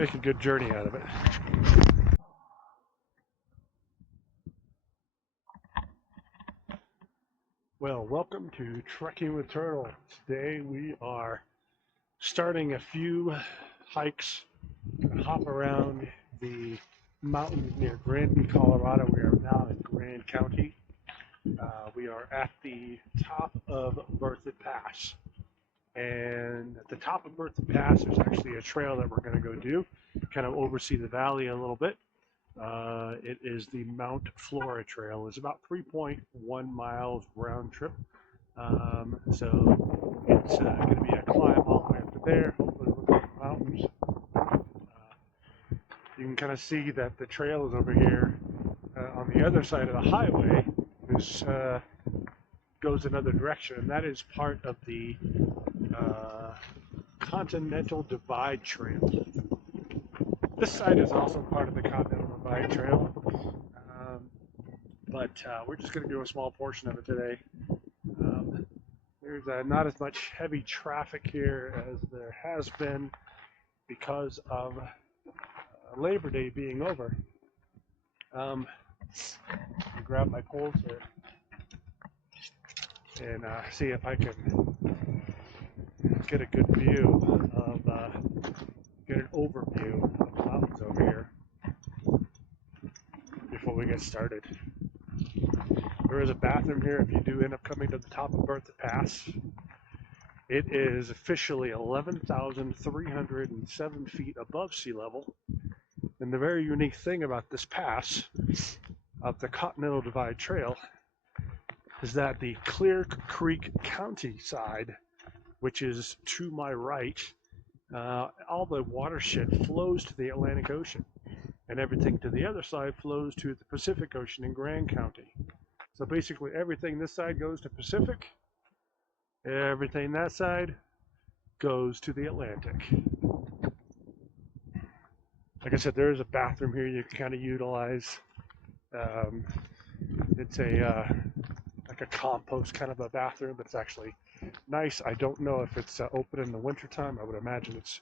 make a good journey out of it. Well, welcome to Trekking with Turtle. Today we are starting a few hikes and hop around the mountains near Granby, Colorado. We are now in Grand County. We are at the top of Berthoud Pass. And at the top of Berthoud Pass, there's actually a trail that we're going to go do, kind of oversee the valley a little bit. It is the Mt Flora Trail. It's about 3.1 miles round trip. So it's going to be a climb all the way up to there, hopefully look at the mountains. You can kind of see that the trail is over here on the other side of the highway. This goes another direction, and that is part of the Continental Divide Trail. This side is also part of the Continental Divide Trail, but we're just going to do a small portion of it today. There's not as much heavy traffic here as there has been because of Labor Day being over. I'll grab my poles here and see if I can get a good view of, get an overview of the mountains over here before we get started. There is a bathroom here if you do end up coming to the top of Berthoud Pass. It is officially 11,307 feet above sea level. And the very unique thing about this pass of the Continental Divide Trail is that the Clear Creek County side, which is to my right, all the watershed flows to the Atlantic Ocean, and everything to the other side flows to the Pacific Ocean in Grand County. So basically everything this side goes to Pacific, everything that side goes to the Atlantic. Like I said, there is a bathroom here you can kind of utilize. It's like a compost kind of a bathroom, but it's actually nice. I don't know if it's open in the wintertime. I would imagine it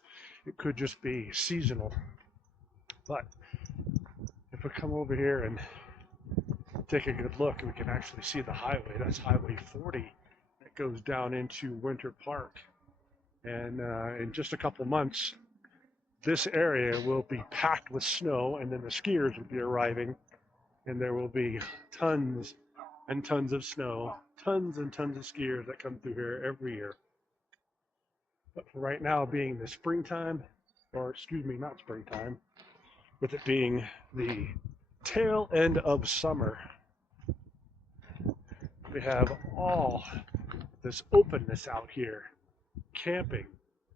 could just be seasonal. But if we come over here and take a good look, we can actually see the highway. That's Highway 40 that goes down into Winter Park. And in just a couple months, this area will be packed with snow, and then the skiers will be arriving, and there will be tons and tons of snow, tons and tons of skiers that come through here every year. But for right now, being the springtime, or excuse me, not springtime, with it being the tail end of summer, we have all this openness out here. Camping,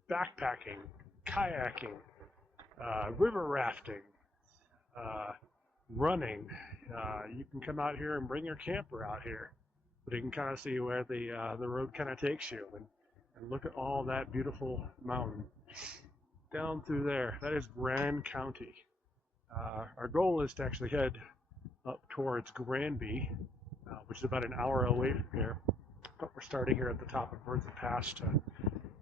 backpacking, kayaking, river rafting, running. You can come out here and bring your camper out here, but you can kind of see where the road kind of takes you, and look at all that beautiful mountain down through there. That is Grand County. Our goal is to actually head up towards Granby, which is about an hour away from here. But we're starting here at the top of Berthoud Pass to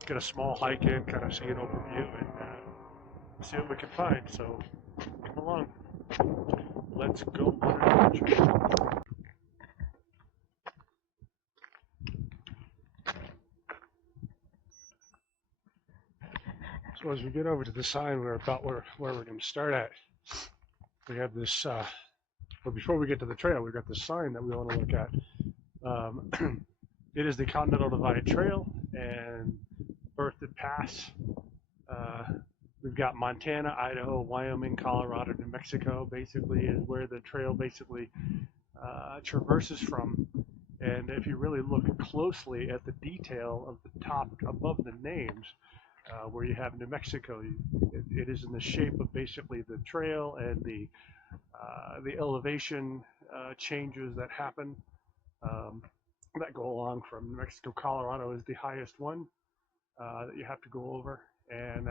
get a small hike in, kind of see an overview, and see what we can find. So come along. Let's go on an adventure. So as we get over to the sign, we're about where we're going to start at. We have this, but before we get to the trail, we've got this sign that we want to look at. It is the Continental Divide Trail and Berthoud Pass. We've got Montana, Idaho, Wyoming, Colorado, New Mexico, basically is where the trail basically traverses from. And if you really look closely at the detail of the top above the names, where you have New Mexico, it is in the shape of basically the trail and the elevation changes that happen that go along from New Mexico. Colorado is the highest one that you have to go over, and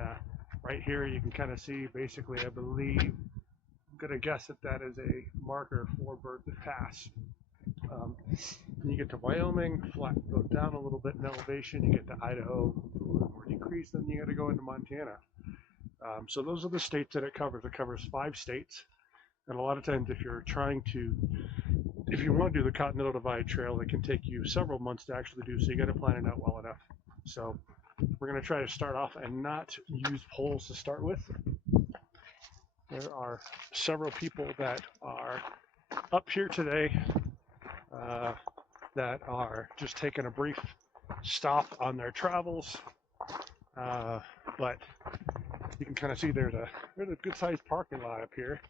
right here you can kind of see basically, I believe, I'm going to guess that is a marker for Berthoud Pass. You get to Wyoming, flat, go down a little bit in elevation. You get to Idaho, a little more decrease, then you got to go into Montana. So those are the states that it covers. It covers 5 states. And a lot of times if you're trying to, if you want to do the Continental Divide Trail, it can take you several months to actually do, so you got to plan it out well enough. So we're going to try to start off and not use poles to start with. There are several people that are up here today that are just taking a brief stop on their travels. But you can kind of see there's a good sized parking lot up here.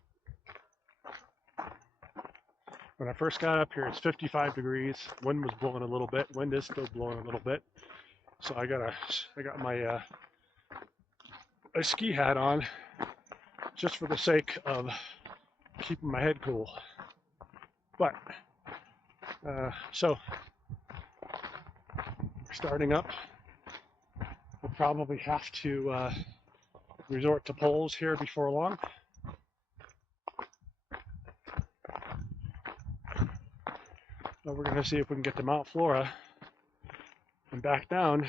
When I first got up here, it's 55 degrees. Wind was blowing a little bit. Wind is still blowing a little bit. So I got my ski hat on just for the sake of keeping my head cool. But so starting up, we'll probably have to resort to poles here before long. So we're going to see if we can get to Mt Flora and back down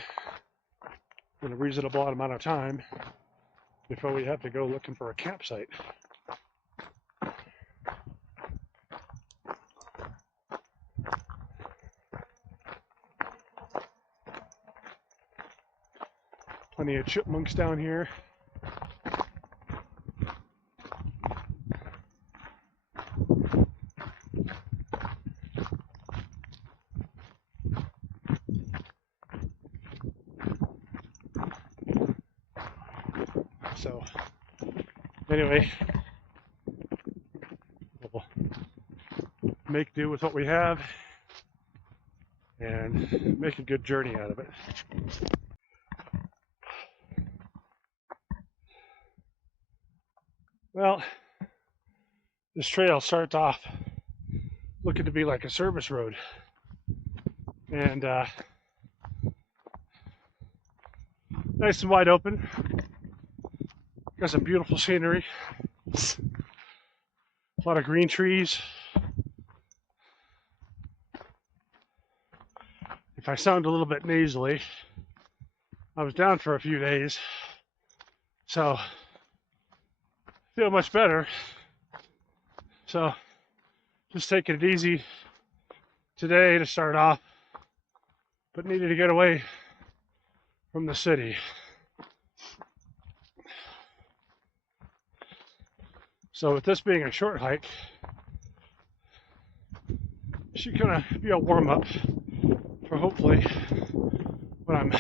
in a reasonable amount of time before we have to go looking for a campsite. Plenty of chipmunks down here. So anyway, we'll make do with what we have and make a good journey out of it. Well, this trail starts off looking to be like a service road, and nice and wide open. Got some beautiful scenery, a lot of green trees. If I sound a little bit nasally, I was down for a few days, so feel much better. So just taking it easy today to start off, but needed to get away from the city. So with this being a short hike, should kind of be a warm-up for hopefully what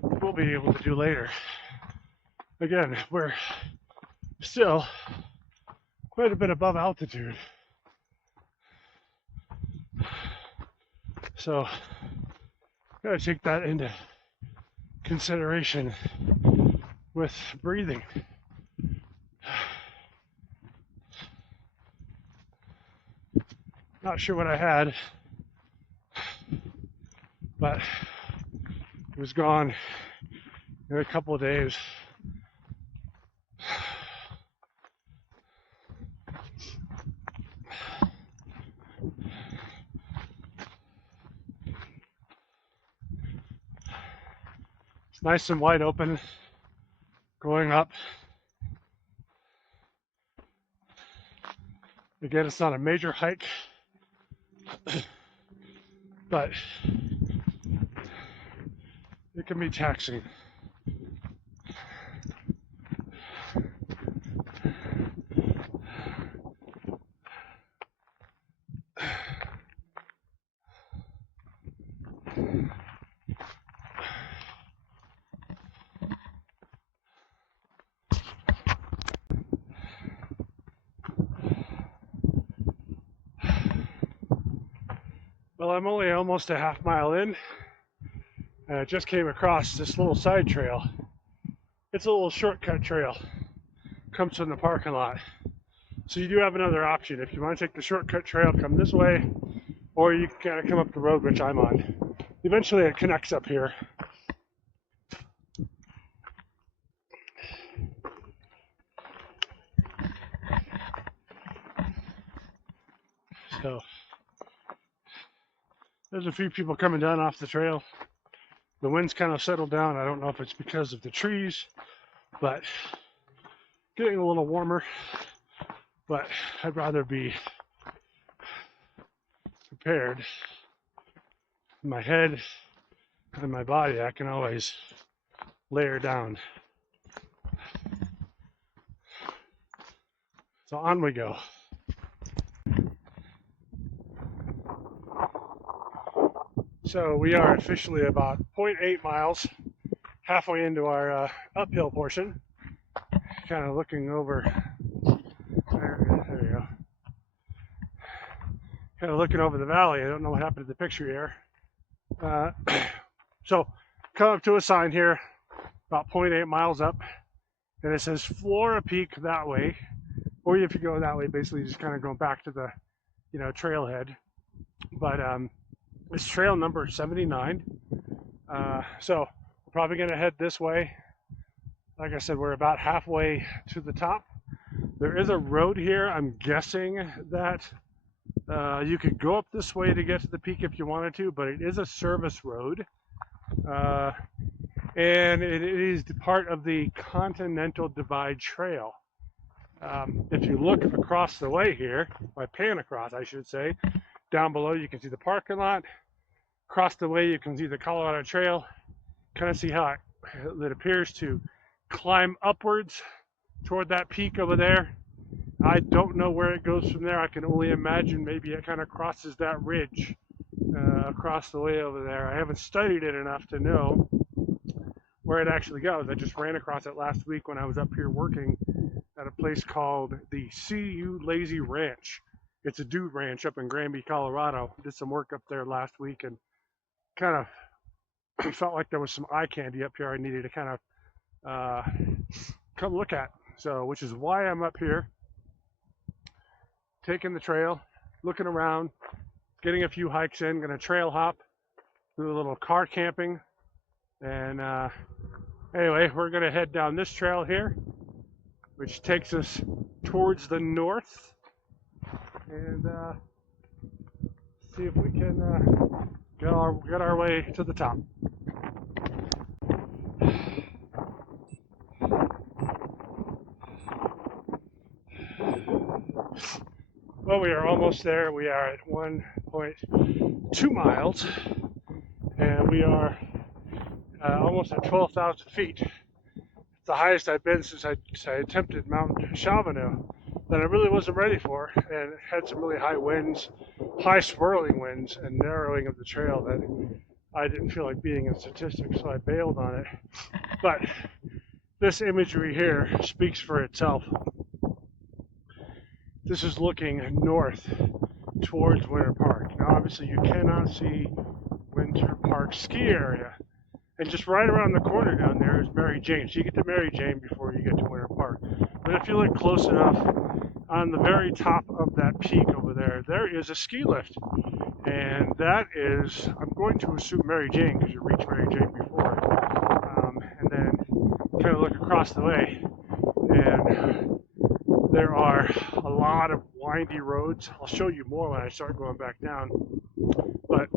we'll be able to do later. Again, we're still quite a bit above altitude, so gotta take that into consideration with breathing. Not sure what I had, but it was gone in a couple of days. It's nice and wide open going up. Again, it's not a major hike, but it can be taxing. Well, I'm only almost a half mile in, and I just came across this little side trail. It's a little shortcut trail. Comes from the parking lot. So you do have another option. If you want to take the shortcut trail, come this way, or you can kind of come up the road, which I'm on. Eventually it connects up here. So there's a few people coming down off the trail. The wind's kind of settled down. I don't know if it's because of the trees, but getting a little warmer. But I'd rather be prepared. My head and my body, I can always layer down. So on we go. So we are officially about 0.8 miles, halfway into our uphill portion. Kind of looking over, there you go. Kind of looking over the valley. I don't know what happened to the picture here. So come up to a sign here, about 0.8 miles up, and it says Flora Peak that way. Or if you go that way, basically just kind of going back to the, trailhead. But it's trail number 79. So we're probably going to head this way. Like I said, we're about halfway to the top. There is a road here. I'm guessing that you could go up this way to get to the peak if you wanted to, but it is a service road. And it is part of the Continental Divide Trail. If you look across the way here, by pan across, I should say, down below you can see the parking lot. Across the way you can see the Colorado Trail. Kind of see how it appears to climb upwards toward that peak over there. I don't know where it goes from there. I can only imagine maybe it kind of crosses that ridge across the way over there. I haven't studied it enough to know where it actually goes. I just ran across it last week when I was up here working at a place called the CU Lazy Ranch. It's a dude ranch up in Granby, Colorado. Did some work up there last week and kind of felt like there was some eye candy up here I needed to kind of come look at. So, which is why I'm up here, taking the trail, looking around, getting a few hikes in, gonna trail hop, do a little car camping, and anyway, we're gonna head down this trail here, which takes us towards the north, and see if we can get our way to the top. Well, we are almost there. We are at 1.2 miles, and we are almost at 12,000 feet. It's the highest I've been since I attempted Mount Chavaneux, that I really wasn't ready for, and had some really high winds, high swirling winds, and narrowing of the trail that I didn't feel like being in statistics, so I bailed on it. But this imagery here speaks for itself. This is looking north towards Winter Park. Now, obviously, you cannot see Winter Park ski area. And just right around the corner down there is Mary Jane. So you get to Mary Jane before you get to Winter Park. But if you look close enough, on the very top of that peak over there, there is a ski lift. And that is, I'm going to assume Mary Jane, because you reach Mary Jane before. And then kind of look across the way, and there are a lot of windy roads. I'll show you more when I start going back down. But,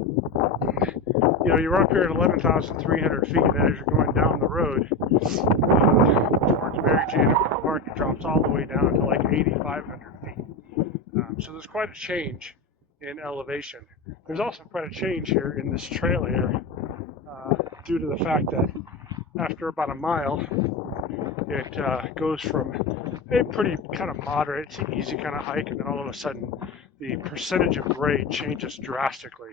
you're up here at 11,300 feet, and as you're going down the road towards Mary Jane at Park, it drops all the way down to like 8,500 feet. So there's quite a change in elevation. There's also quite a change here in this trail here, due to the fact that after about a mile, it goes from a pretty kind of moderate to easy kind of hike, and then all of a sudden the percentage of grade changes drastically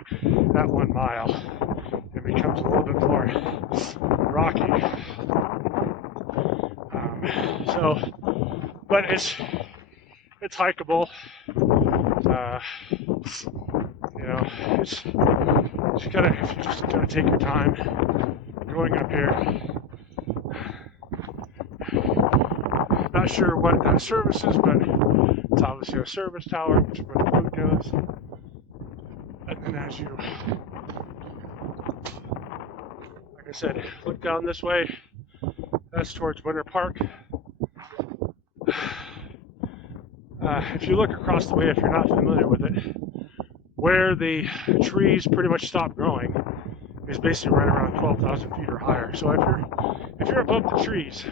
at 1 mile. It becomes a little bit more rocky. But it's hikeable. It's gotta, if you just gotta take your time going up here. Not sure what that service is, but it's obviously a service tower, which is where the food goes. And then as you, like I said, look down this way, that's towards Winter Park. If you look across the way, if you're not familiar with it, where the trees pretty much stop growing is basically right around 12,000 feet or higher. So if you're above the trees,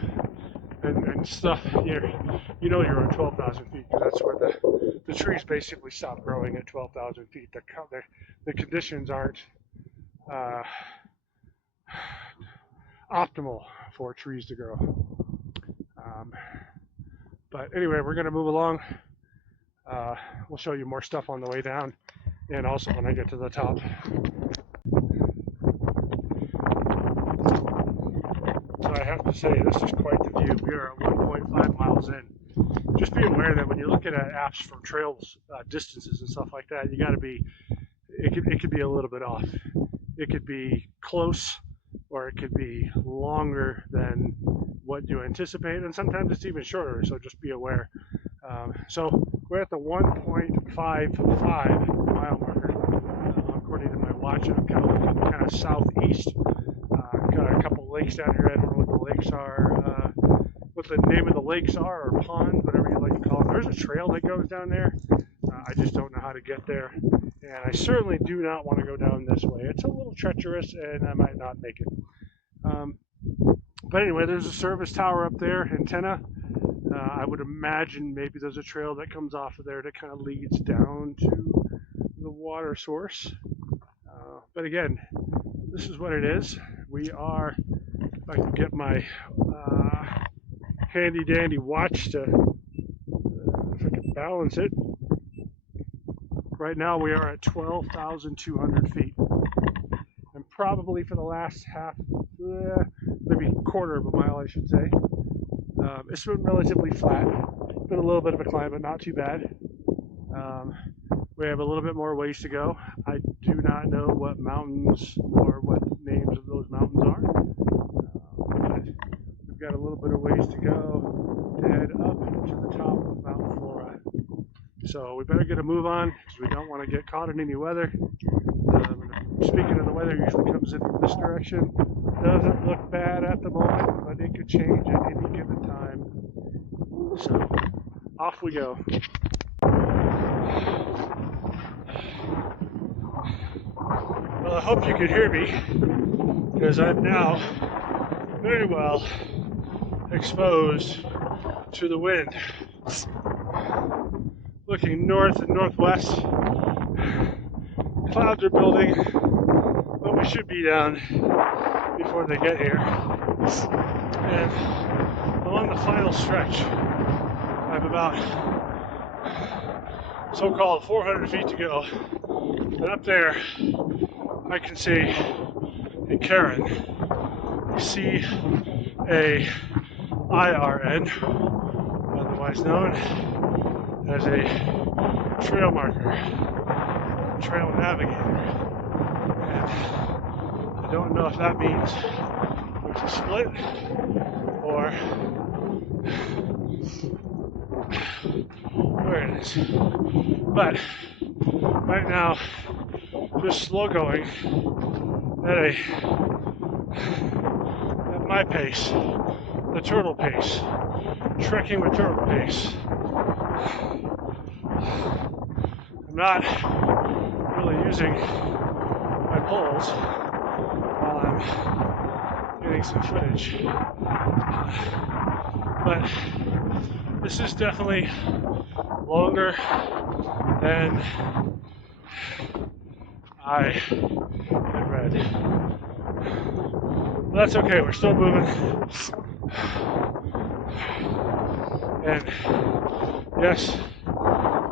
and stuff. You know you're on 12,000 feet because that's where the trees basically stop growing at 12,000 feet. The conditions aren't uh, optimal for trees to grow. Um, but anyway, we're going to move along. We'll show you more stuff on the way down and also when I get to the top. So I have to say, this is quite the view. We are at 1.5 miles in. Just be aware that when you're looking at apps for trails, distances and stuff like that, you got to be, it could be a little bit off. It could be close or it could be longer than what you anticipate, and sometimes it's even shorter, so just be aware. So we're at the 1.55 mile marker, according to my watch, and I'm kind of looking kind of southeast. Got a couple lakes down here. I don't know what the lakes are, what the name of the lakes are, or ponds, whatever you like to call it. There's a trail that goes down there. I just don't know how to get there, and I certainly do not want to go down this way. It's a little treacherous, and I might not make it. But anyway, there's a service tower up there, antenna. I would imagine maybe there's a trail that comes off of there that kind of leads down to the water source. But again, this is what it is. We are, if I can get my handy dandy watch to, if I can balance it. Right now we are at 12,200 feet. And probably for the last maybe quarter of a mile, I should say. It's been relatively flat. Been a little bit of a climb, but not too bad. We have a little bit more ways to go. I do not know what mountains or what names of those mountains are. But we've got a little bit of ways to go to head up to the top of Mt Flora. So we better get a move on because we don't want to get caught in any weather. Speaking of the weather, usually comes in from this direction. Doesn't look bad at the moment, but it could change at any given time. So off we go. Well, I hope you can hear me because I'm now very well exposed to the wind. Looking north and northwest, clouds are building, but we should be down before they get here. And along the final stretch, I have about so-called 400 feet to go. And up there, I can see in Karen, CAIRN, otherwise known as a trail marker, trail navigator. And I don't know if that means there's a split or where it is. But right now, just slow going at my pace, the turtle pace, trekking with turtle pace. I'm not really using my poles while I'm getting some footage. But this is definitely longer than I had read. But that's okay, we're still moving. And yes,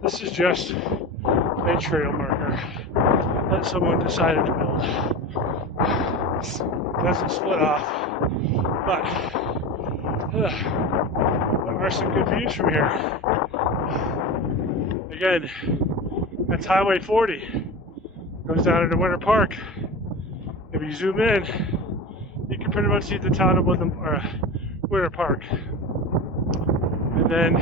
this is just a trail marker that someone decided to build. It doesn't split off, but there are some good views from here. Again, that's Highway 40. Goes down into Winter Park. If you zoom in, you can pretty much see the town of Winter Park. And then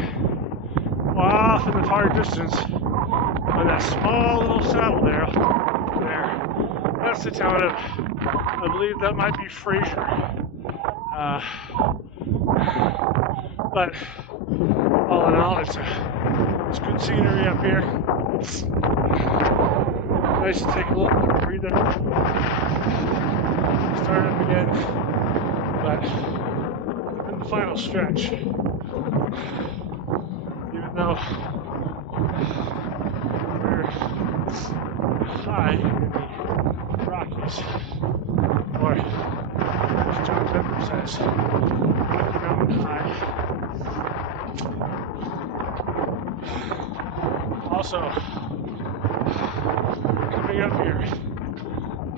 off in the far distance, on that small little saddle there, that's the town of, I believe that might be Fraser. But all in all, it's good scenery up here. Nice to take a little bit of a breather. Start up again. But final stretch. Even though we're high in the Rockies, or as John Denver says, Rocky Mountain High. Also, coming up here,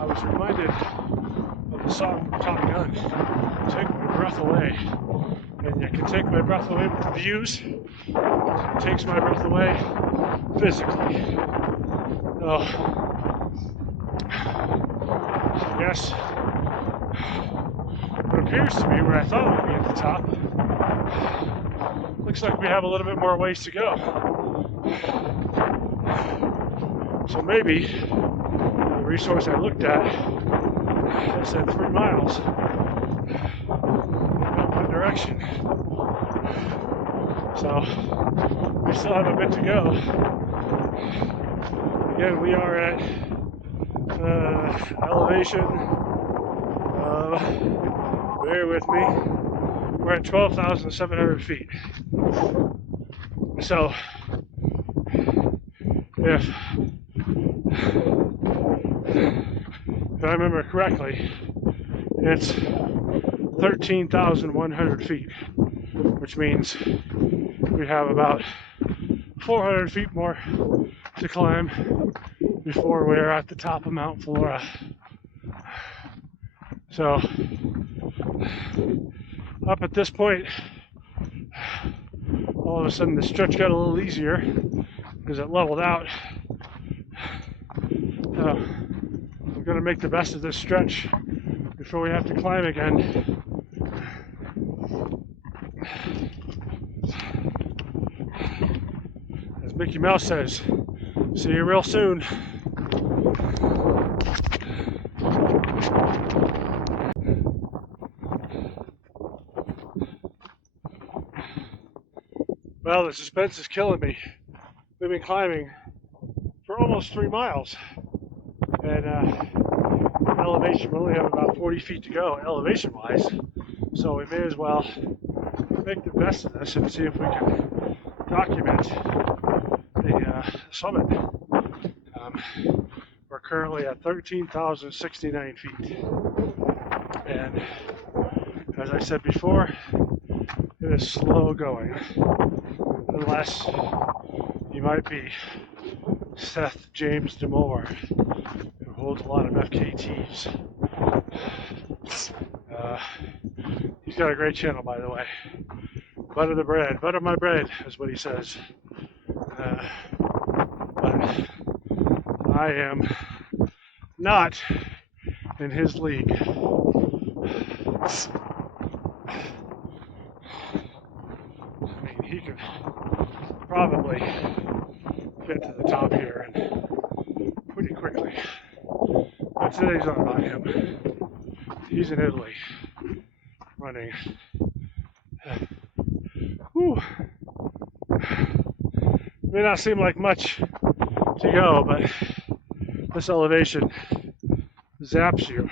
I was reminded of the song from Top Gun, Take My Breath Away. And you can take my breath away with the views. It takes my breath away physically. So, I guess what appears to be where I thought we'd be at the top. Looks like we have a little bit more ways to go. So maybe the resource I looked at said 3 miles in one direction. So we still have a bit to go. Again, we are at elevation of, bear with me, we're at 12,700 feet. So if I remember correctly, it's 13,100 feet, which means we have about 400 feet more to climb before we're at the top of Mount Flora. So up at this point, all of a sudden the stretch got a little easier because it leveled out. So I'm going to make the best of this stretch before we have to climb again. As Mickey Mouse says, see you real soon. Well, the suspense is killing me. We've been climbing for almost 3 miles. And elevation, we only have about 40 feet to go elevation-wise. So we may as well make the best of this and see if we can document the summit. We're currently at 13,069 feet. And as I said before, it is slow going. Unless you might be Seth James Damore, who holds a lot of FKTs. He's got a great channel, by the way. Butter the bread, butter my bread, is what he says. But I am not in his league. I mean, he could probably get to the top here and pretty quickly. But today's not about him. He's in Italy running. Whew. May not seem like much to go, but this elevation zaps you.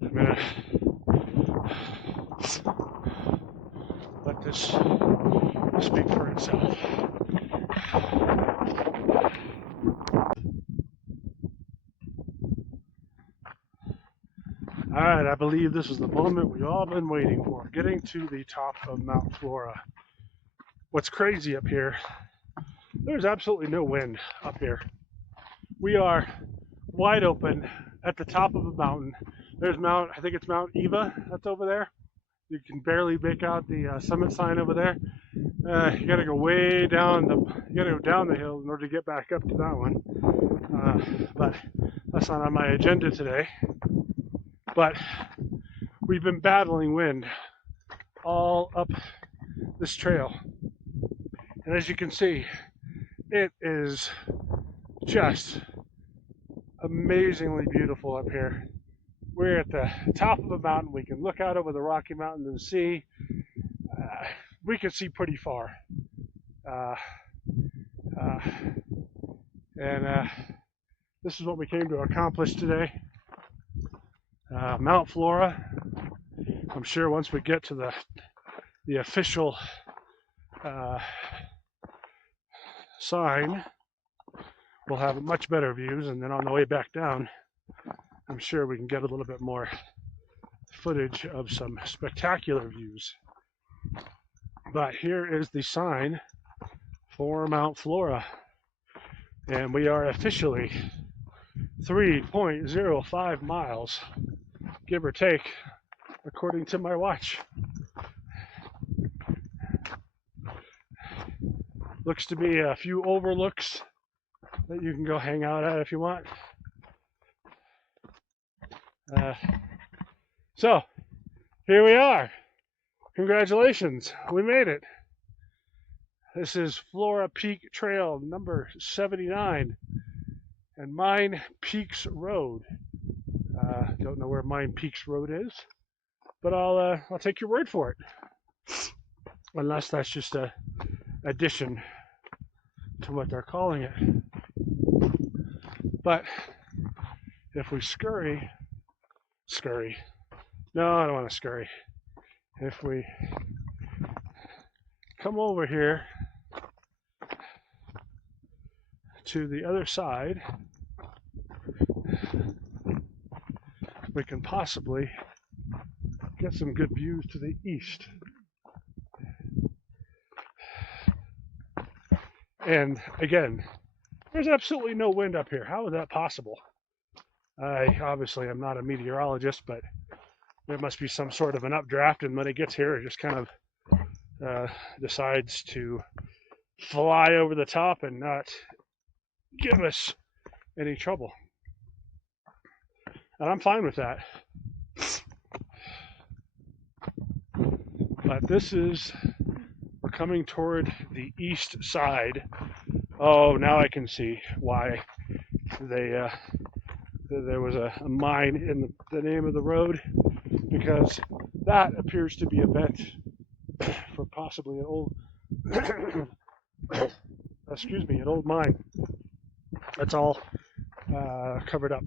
I'm gonna let this speak for itself. All right, I believe this is the moment we've all been waiting for, getting to the top of Mount Flora. What's crazy up here, there's absolutely no wind up here. We are wide open at the top of a mountain. There's I think it's Mount Eva that's over there. You can barely make out the summit sign over there. You gotta go way down you gotta go down the hill in order to get back up to that one. But that's not on my agenda today. But we've been battling wind all up this trail. And as you can see, it is just amazingly beautiful up here. We're at the top of a mountain. We can look out over the Rocky Mountains and see we could see pretty far. Uh, uh, and this is what we came to accomplish today. Mt Flora. I'm sure once we get to the official sign, we'll have much better views, and then on the way back down, I'm sure we can get a little bit more footage of some spectacular views. But here is the sign for Mt Flora, and we are officially 3.05 miles, give or take, according to my watch. Looks to be a few overlooks that you can go hang out at if you want. So, here we are. Congratulations, we made it. This is Flora Peak Trail number 79 and Mine Peaks Road. Don't know where Mine Peaks Road is, but I'll take your word for it. Unless that's just a addition to what they're calling it. But if we scurry, no, I don't want to scurry. If we come over here to the other side, we can possibly get some good views to the east. And again, there's absolutely no wind up here. How is that possible? I obviously am not a meteorologist, but there must be some sort of an updraft, and when it gets here, it just kind of decides to fly over the top and not give us any trouble. And I'm fine with that. But this is, we're coming toward the east side. Oh, now I can see why there was a mine in the name of the road, because that appears to be a vent for possibly an old an old mine. That's all covered up.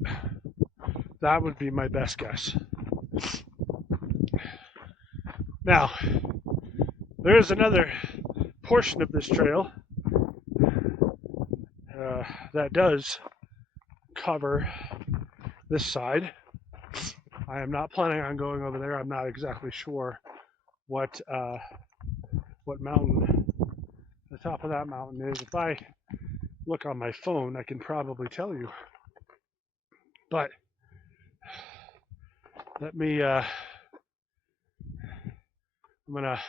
That would be my best guess. Now, there is another portion of this trail that does cover this side. I am not planning on going over there. I'm not exactly sure what mountain the top of that mountain is. If I look on my phone, I can probably tell you. But let me, I'm gonna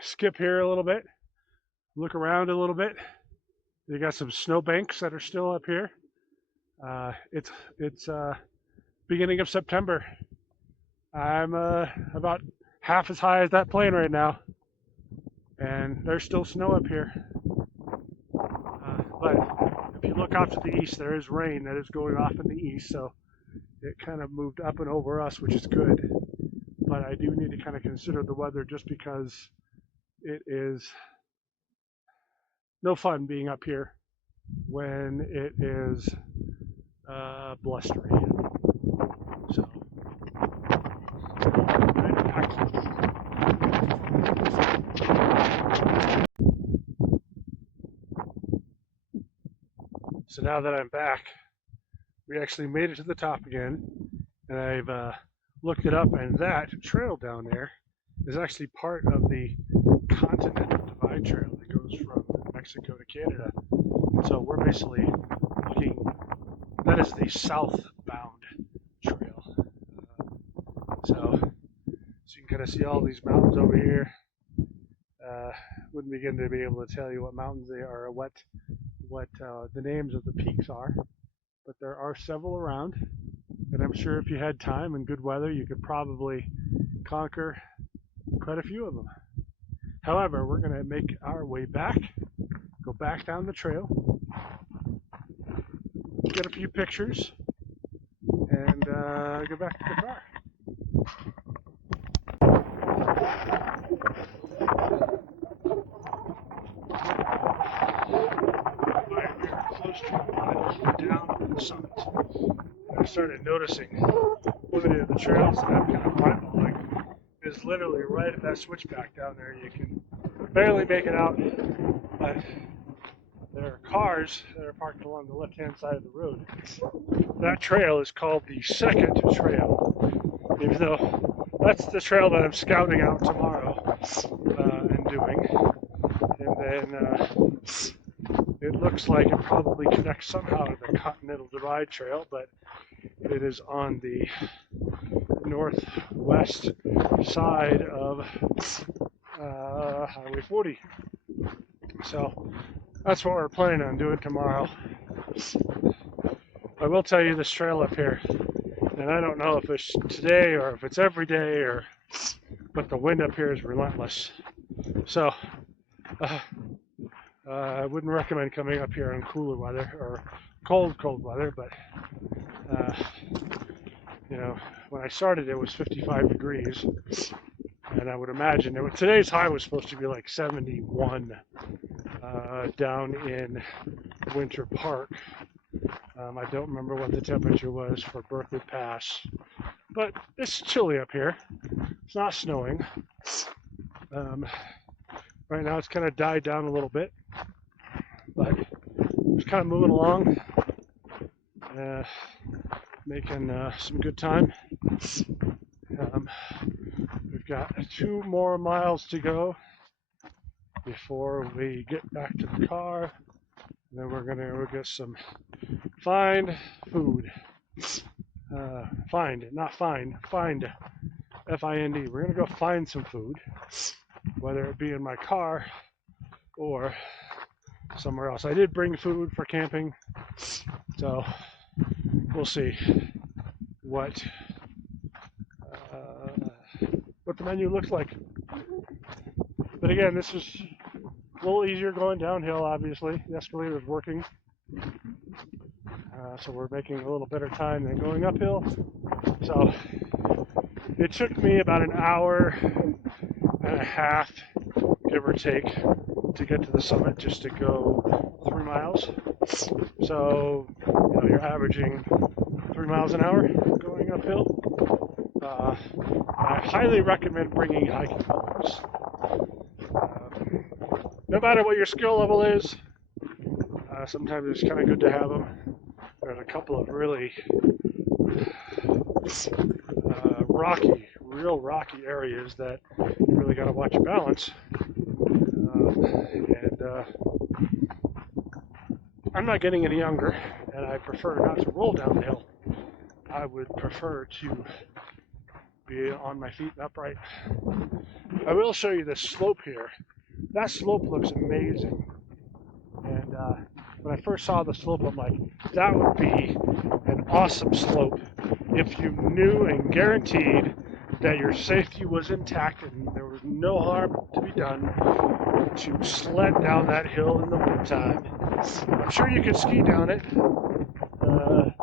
skip here a little bit, look around a little bit. You got some snowbanks that are still up here. It's beginning of September. I'm about half as high as that plane right now, and there's still snow up here. But if you look off to the east, there is rain that is going off in the east, so it kind of moved up and over us, which is good. But I do need to kind of consider the weather, just because it is no fun being up here when it is blustery. So, so now that I'm back, we actually made it to the top again, and I've looked it up, and that trail down there is actually part of the Continental Divide Trail that goes from Mexico to Canada. And so we're basically looking, that is the southbound trail. So you can kind of see all these mountains over here. Wouldn't begin to be able to tell you what mountains they are, or what the names of the peaks are, but there are several around, and I'm sure if you had time and good weather, you could probably conquer quite a few of them. However, we're going to make our way back, go back down the trail, get a few pictures, and go back to the car. Close to down the summit. I started noticing one of the trails that I'm kind of mind-blowing is literally right at that switchback down there. You can barely make it out, but there are cars that are parked along the left-hand side of the road. That trail is called the second trail, even though that's the trail that I'm scouting out tomorrow and doing. And then it looks like it probably connects somehow to the Continental Divide Trail, but it is on the northwest side of Highway 40. So that's what we're planning on doing tomorrow. I will tell you this trail up here, and I don't know if it's today or if it's every day, but the wind up here is relentless. So I wouldn't recommend coming up here in cooler weather or cold weather, but you know, when I started it was 55 degrees, and I would imagine today's high was supposed to be like 71 down in Winter Park. I don't remember what the temperature was for Berthoud Pass, but it's chilly up here. It's not snowing. Right now it's kind of died down a little bit, but it's kind of moving along, making some good time. We've got 2 more miles to go before we get back to the car, and then we're gonna go get some find food. Find, not find, find, F-I-N-D. We're gonna go find some food, whether it be in my car or somewhere else. I did bring food for camping, so we'll see what the menu looks like. But again, this is a little easier going downhill, obviously. The escalator is working. So we're making a little better time than going uphill. So it took me about an hour and a half, give or take, to get to the summit, just to go 3 miles. So, you're averaging 3 miles an hour going uphill. I highly recommend bringing hiking poles. No matter what your skill level is, sometimes it's kind of good to have them. There's a couple of really real rocky areas that you really got to watch your balance. I'm not getting any younger, and I prefer not to roll down the hill. I would prefer to be on my feet and upright. I will show you this slope here. That slope looks amazing. And when I first saw the slope, I'm like, that would be an awesome slope if you knew and guaranteed that your safety was intact and there was no harm to be done to sled down that hill in the wintertime. I'm sure you could ski down it, but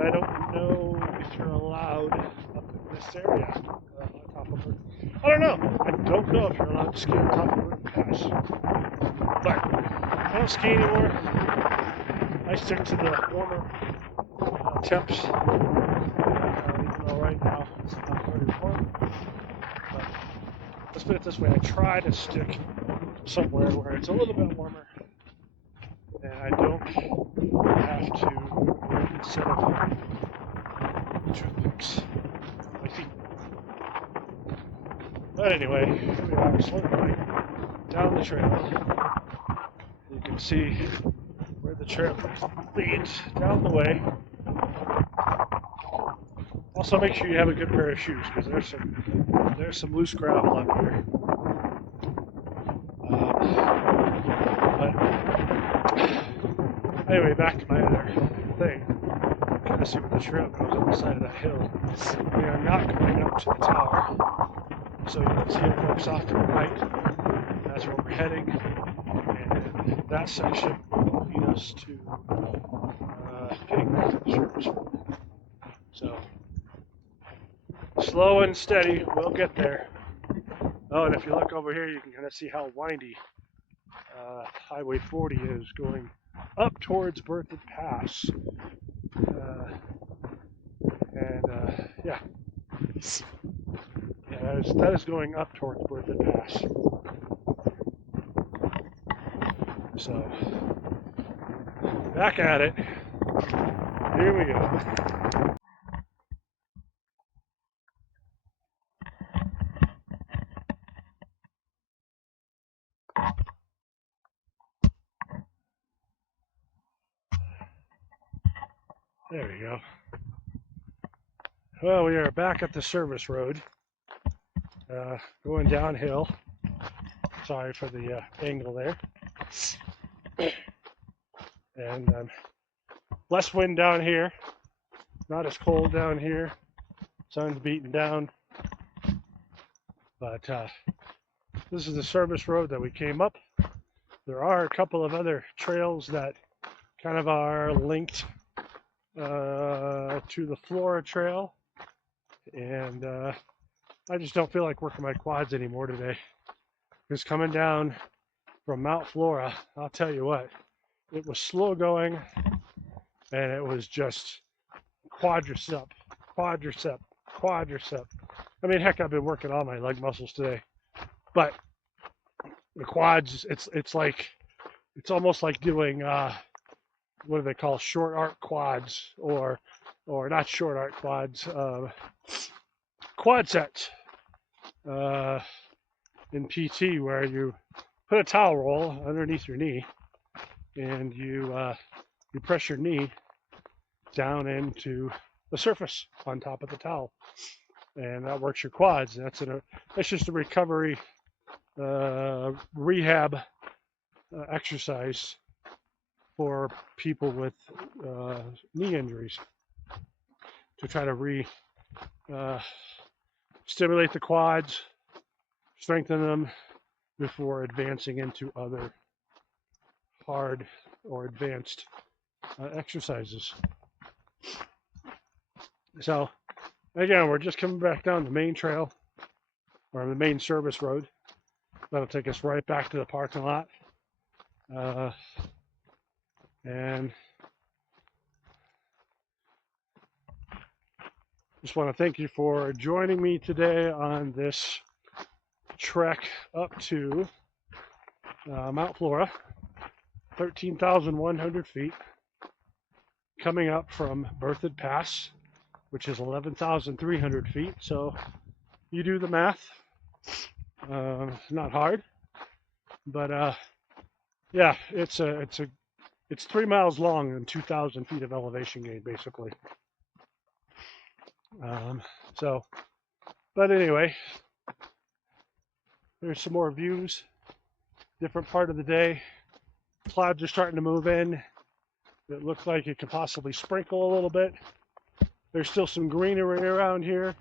I don't know if you're allowed up in this area on top of it. I don't know. I don't know if you're allowed to ski on top of Berthoud Pass. But I don't ski anymore. I stick to the warmer temps. Even though right now it's not very warm. But let's put it this way, I try to stick somewhere where it's a little bit warmer and I don't have to set up toothpicks on my feet. But anyway, we are slowly down the trail. You can see where the trail leads down the way. Also, make sure you have a good pair of shoes because there's some loose gravel up here. But anyway, back to my other thing. Kind of see where the trail goes on the side of that hill. We are not going up to the tower, so you can see it works off to the right. That's where we're heading, and that section will lead us to getting back to the surface. So slow and steady, we'll get there. Oh, and if you look over here, you can kind of see how windy Highway 40 is going up towards Berthoud Pass. Yeah, that is going up towards Berthoud Pass. So, back at it. Here we go. There we go. Well, we are back at the service road, going downhill. Sorry for the angle there. And less wind down here, not as cold down here. Sun's beating down. But this is the service road that we came up. There are a couple of other trails that kind of are linked to the Flora Trail. And I just don't feel like working my quads anymore today. Because coming down from Mt Flora, I'll tell you what, it was slow going, and it was just quadricep. I mean, heck, I've been working all my leg muscles today, but the quads, it's almost like doing what do they call short arc quads, or not short arc quads, quad sets in PT, where you put a towel roll underneath your knee and you press your knee down into the surface on top of the towel, and that works your quads. That's just a recovery rehab exercise for people with knee injuries, to try to stimulate the quads, strengthen them before advancing into other hard or advanced exercises. So again, we're just coming back down the main trail, or the main service road. That'll take us right back to the parking lot. And just want to thank you for joining me today on this trek up to Mt Flora, 13,100 feet, coming up from Berthoud Pass, which is 11,300 feet. So you do the math. Not hard, but yeah, it's 3 miles long and 2,000 feet of elevation gain, basically. But anyway, there's some more views. Different part of the day. Clouds are starting to move in. It looks like it could possibly sprinkle a little bit. There's still some greenery around here.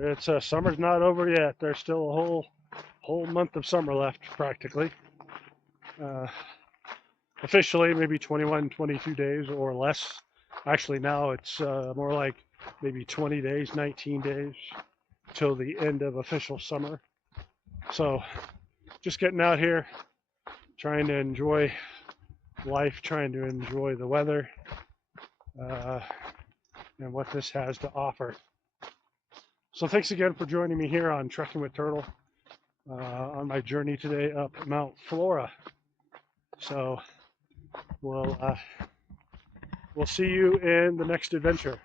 It's summer's not over yet. There's still a whole month of summer left, practically. Officially, maybe 21, 22 days or less. Actually, now it's more like maybe 20 days, 19 days till the end of official summer. So just getting out here, trying to enjoy life, trying to enjoy the weather, and what this has to offer. So thanks again for joining me here on Trekking with Turtle on my journey today up Mt Flora. So we'll see you in the next adventure.